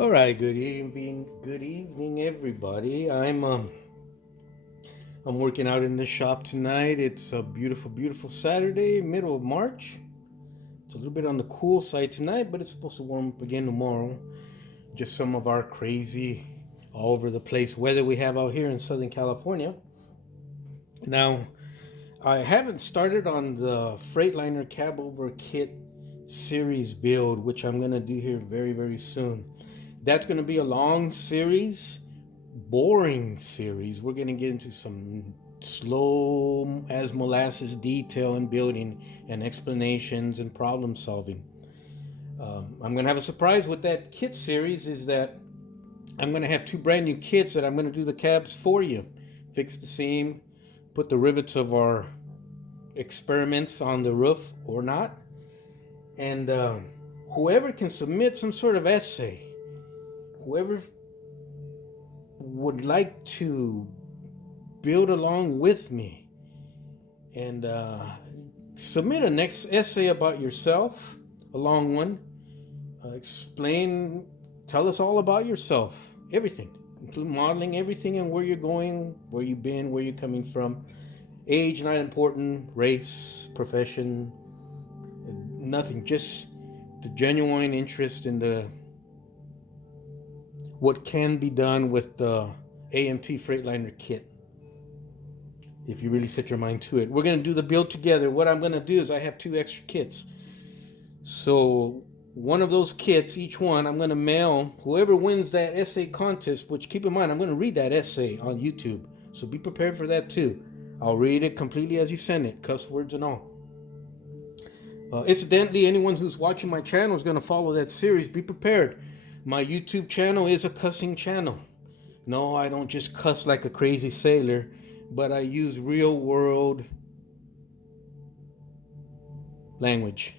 All right, good evening, everybody. I'm working out in the shop tonight. It's a beautiful, beautiful Saturday, middle of March. It's a little bit on the cool side tonight, but it's supposed to warm up again tomorrow. Just some of our crazy, all over the place weather we have out here in Southern California. Now, I haven't started on the Freightliner Cab Over Kit series build, which I'm gonna do here very, very soon. That's going to be a long series, boring series. We're going to get into some slow as molasses detail and building and explanations and problem solving. I'm going to have a surprise with that kit series is that I'm going to have two brand new kits that I'm going to do the cabs for you. Fix the seam, put the rivets of our experiments on the roof or not. And whoever can submit some sort of essay, whoever would like to build along with me and submit a next essay about yourself, a long one. Tell us all about yourself, everything, including modeling everything and where you're going, where you've been, where you're coming from. Age, not important, race, profession, nothing, just the genuine interest in what can be done with the AMT Freightliner kit. If you really set your mind to it. We're going to do the build together. What I'm going to do is I have two extra kits. So one of those kits, each one, I'm going to mail whoever wins that essay contest, which keep in mind, I'm going to read that essay on YouTube. So be prepared for that too. I'll read it completely as you send it, cuss words and all. Incidentally, anyone who's watching my channel is going to follow that series. Be prepared. My YouTube channel is a cussing channel. No, I don't just cuss like a crazy sailor, but I use real world language.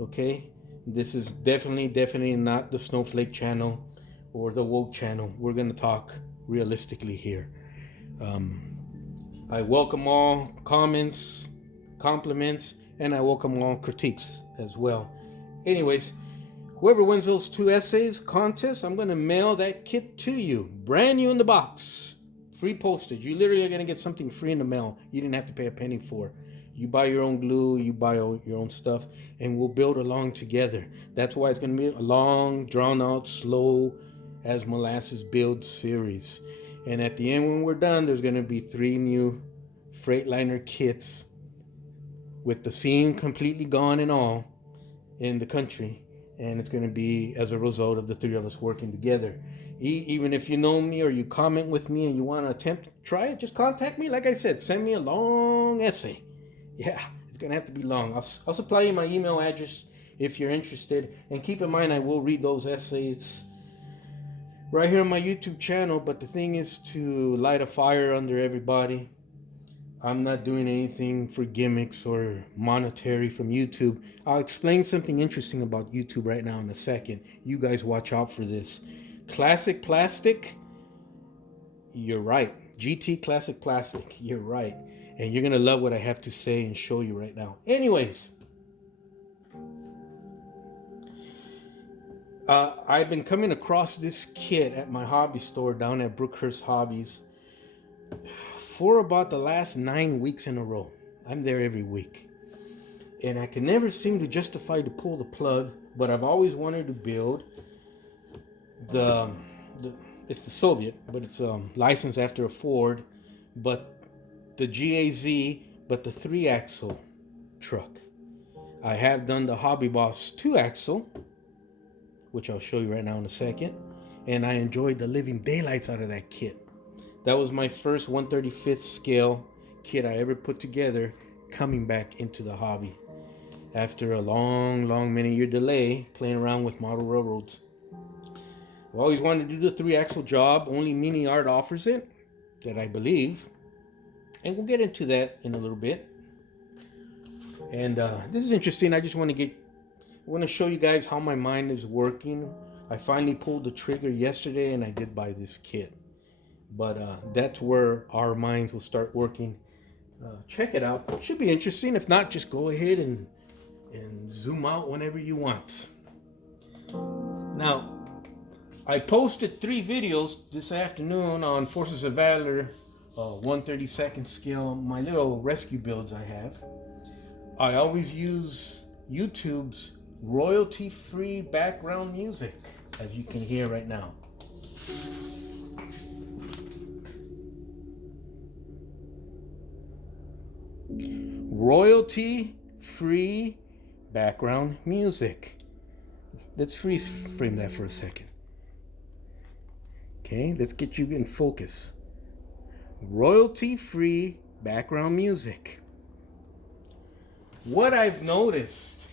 Okay? This is definitely not the snowflake channel or the woke channel. We're going to talk realistically here. I welcome all comments, compliments, and I welcome all critiques as well. Anyways, whoever wins those two essays contests, I'm going to mail that kit to you. Brand new in the box. Free postage. You literally are going to get something free in the mail. You didn't have to pay a penny for. You buy your own glue, you buy your own stuff, and we'll build along together. That's why it's going to be a long, drawn-out, slow as molasses build series. And at the end when we're done, there's going to be 3 new Freightliner kits with the seam completely gone and all in the country. And it's going to be as a result of the 3 of us working together. Even if you know me or you comment with me and you want to attempt to try it, just contact me. Like I said, send me a long essay. Yeah, it's going to have to be long. I'll supply you my email address if you're interested. And keep in mind, I will read those essays right here on my YouTube channel. But the thing is to light a fire under everybody. I'm not doing anything for gimmicks or monetary from YouTube. I'll explain something interesting about YouTube right now in a second. You guys watch out for this. Classic Plastic, you're right. GT Classic Plastic, you're right. And you're going to love what I have to say and show you right now. Anyways, I've been coming across this kit at my hobby store down at Brookhurst Hobbies for about the last 9 weeks in a row. I'm there every week. And I can never seem to justify to pull the plug, but I've always wanted to build it's the Soviet, but it's licensed after a Ford, but the GAZ, but the 3-axle truck. I have done the Hobby Boss 2-axle, which I'll show you right now in a second, and I enjoyed the living daylights out of that kit. That was my first 1/35th scale kit I ever put together coming back into the hobby after a long many-year delay playing around with model railroads. I've always wanted to do the 3-axle job. Only Mini Art offers it, that I believe. And we'll get into that in a little bit. And this is interesting. I want to show you guys how my mind is working. I finally pulled the trigger yesterday and I did buy this kit. But that's where our minds will start working. Check it out. It should be interesting. If not, just go ahead and zoom out whenever you want. Now, I posted 3 videos this afternoon on Forces of Valor, 1/32 scale, my little rescue builds I have. I always use YouTube's royalty-free background music, as you can hear right now. Royalty-free background music. Let's freeze frame that for a second. Okay, let's get you in focus. Royalty-free background music. What I've noticed,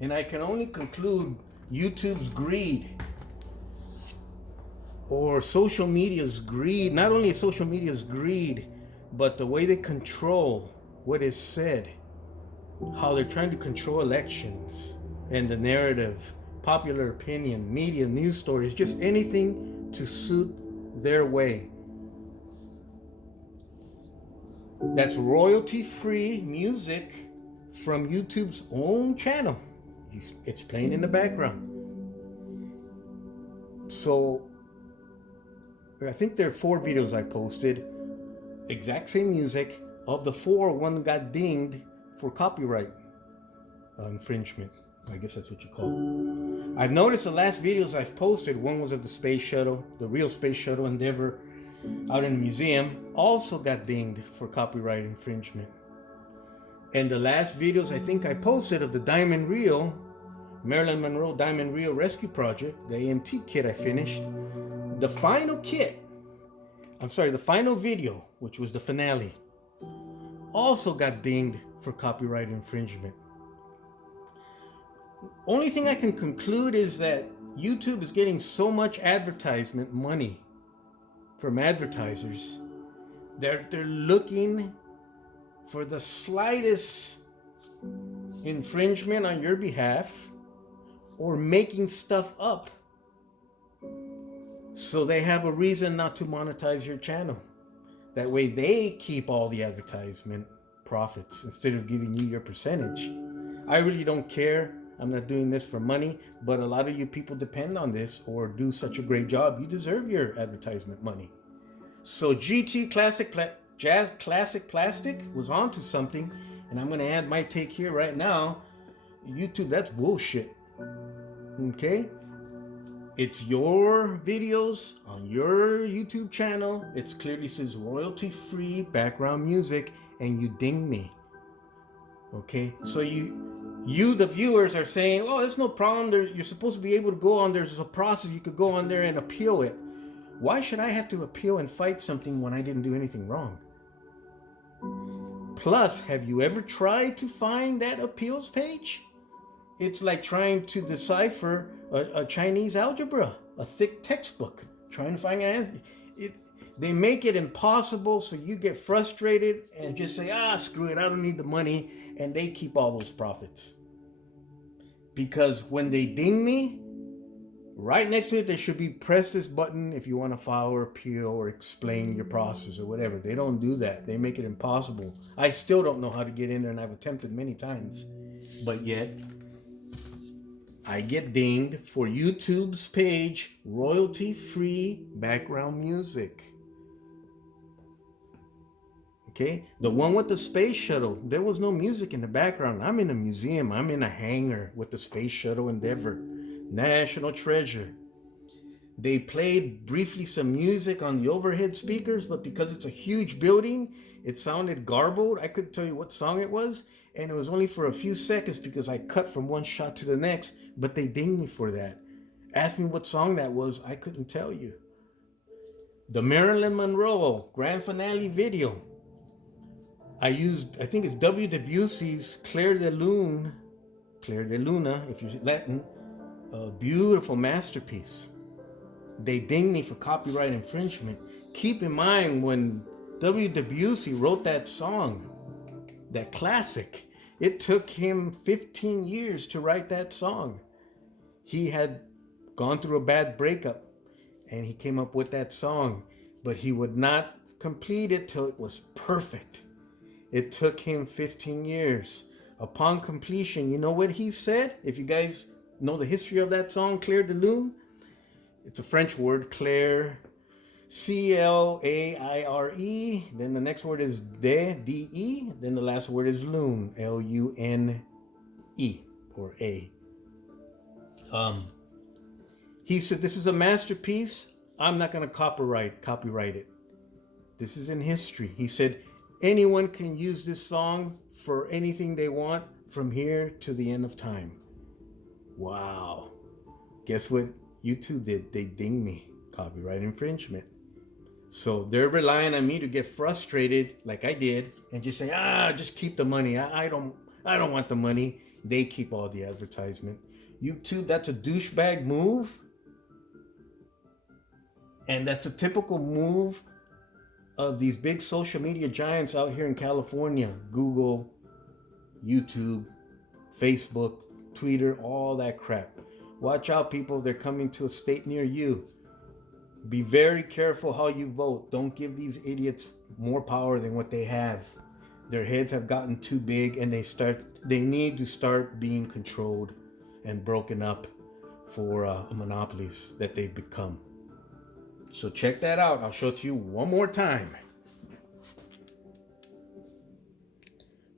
and I can only conclude YouTube's greed or social media's greed, not only social media's greed, but the way they control what is said, how they're trying to control elections and the narrative, popular opinion, media, news stories, just anything to suit their way. That's royalty-free music from YouTube's own channel. It's playing in the background. So I think there are 4 videos I posted, exact same music. Of the 4, one got dinged for copyright infringement. I guess that's what you call it. I've noticed the last videos I've posted, one was of the space shuttle, the real space shuttle Endeavour out in the museum, also got dinged for copyright infringement. And the last videos I think I posted of the Diamond Reel, Marilyn Monroe Diamond Reel Rescue Project, the AMT kit I finished, the final video, which was the finale, also got dinged for copyright infringement. Only thing I can conclude is that YouTube is getting so much advertisement money from advertisers. They're looking for the slightest infringement on your behalf or making stuff up so they have a reason not to monetize your channel. That way they keep all the advertisement profits instead of giving you your percentage. I really don't care. I'm not doing this for money, but a lot of you people depend on this or do such a great job. You deserve your advertisement money. So GT Jazz Classic Plastic was onto something, and I'm going to add my take here right now. YouTube, that's bullshit. Okay? It's your videos on your YouTube channel. It clearly says royalty-free background music, and you ding me. Okay? So you the viewers are saying, oh, there's no problem. You're supposed to be able to go on. There's a process. You could go on there and appeal it. Why should I have to appeal and fight something when I didn't do anything wrong? Plus, have you ever tried to find that appeals page? It's like trying to decipher a Chinese algebra, a thick textbook, trying to find an answer. They make it impossible, so you get frustrated and just say, screw it, I don't need the money, and they keep all those profits. Because when they ding me, right next to it, there should be press this button if you want to file or appeal or explain your process or whatever. They don't do that. They make it impossible. I still don't know how to get in there, and I've attempted many times. But yet, I get dinged for YouTube's page, royalty-free background music. Okay? The one with the space shuttle, there was no music in the background. I'm in a museum. I'm in a hangar with the space shuttle Endeavour. National treasure. They played briefly some music on the overhead speakers, but because it's a huge building, it sounded garbled. I couldn't tell you what song it was, and it was only for a few seconds because I cut from one shot to the next, but they dinged me for that. Asked me what song that was, I couldn't tell you. The Marilyn Monroe grand finale video. I think it's WWC's Claire de Luna, if you're Latin, a beautiful masterpiece. They dinged me for copyright infringement. Keep in mind, when WWC wrote that song, that classic, it took him 15 years to write that song. He had gone through a bad breakup and he came up with that song, but he would not complete it till it was perfect. It took him 15 years. Upon completion, you know what he said? If you guys know the history of that song, Claire de Lune, It's a French word, claire, Claire. Then the next word is de. Then the last word is lune, Lune, or A. He said, this is a masterpiece. I'm not going to copyright it. This is in history. He said, anyone can use this song for anything they want from here to the end of time. Wow. Guess what YouTube did? They dinged me. Copyright infringement. So they're relying on me to get frustrated like I did and just say, just keep the money. I don't want the money. They keep all the advertisement. YouTube, that's a douchebag move. And that's a typical move of these big social media giants out here in California. Google, YouTube, Facebook, Twitter, all that crap. Watch out, people. They're coming to a state near you. Be very careful how you vote. Don't give these idiots more power than what they have. Their heads have gotten too big, and they need to start being controlled and broken up for monopolies that they've become. So check that out. I'll show it to you one more time.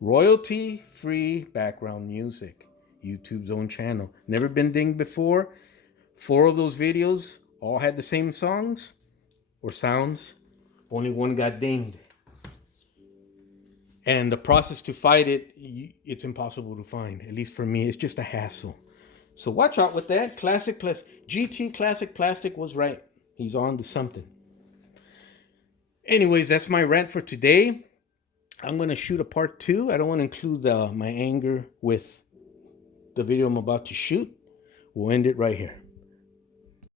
Royalty-free background music. YouTube's own channel. Never been dinged before. 4 of those videos all had the same songs or sounds. Only one got dinged. And the process to fight it, it's impossible to find. At least for me, it's just a hassle. So watch out with that. GT Classic Plastic was right. He's on to something. Anyways, that's my rant for today. I'm going to shoot a part 2. I don't want to include my anger with the video I'm about to shoot. We'll end it right here.